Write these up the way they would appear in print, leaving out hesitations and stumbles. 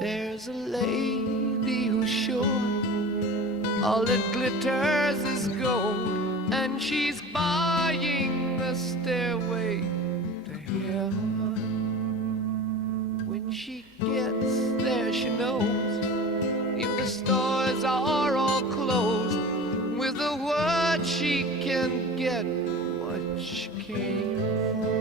There's a lady who's sure all that glitters is gold, and she's buying a stairway to heaven. When she gets there, she knows if the stores are all closed, with a word she can get what she came for.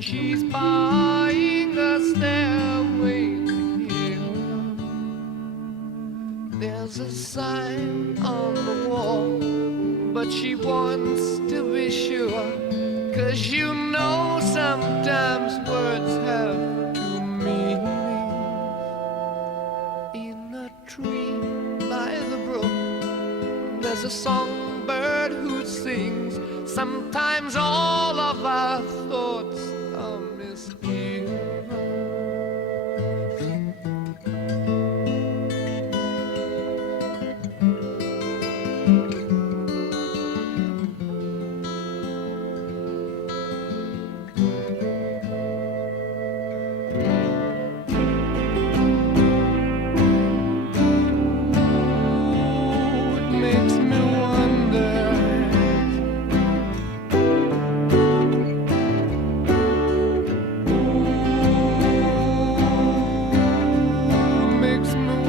She's buying a stairway to heaven. There's a sign on the wall, but she wants to be sure, 'cause you know sometimes words have two meanings. In a tree by the brook, there's a songbird who sings. Sometimes all of our thoughts are misgiven. It makes me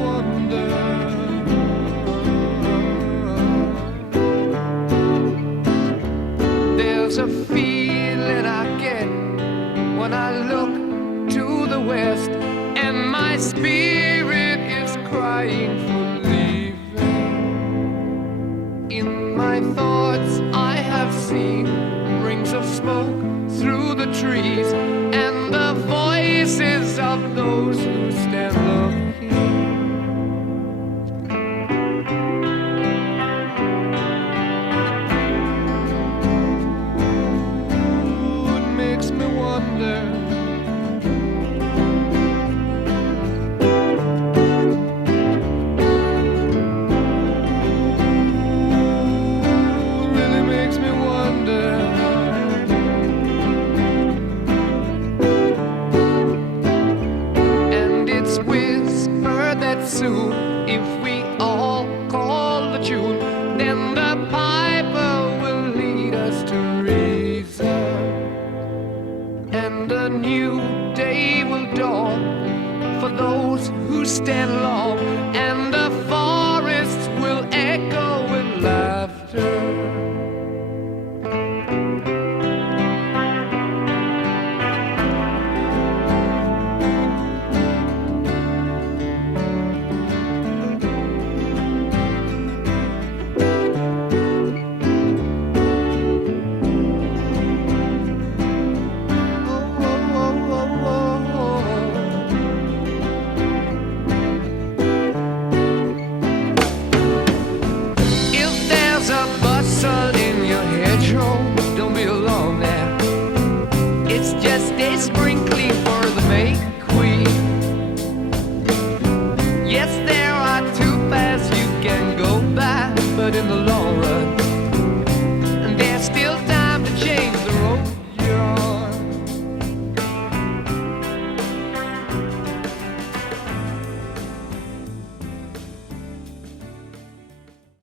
wonder. There's a feeling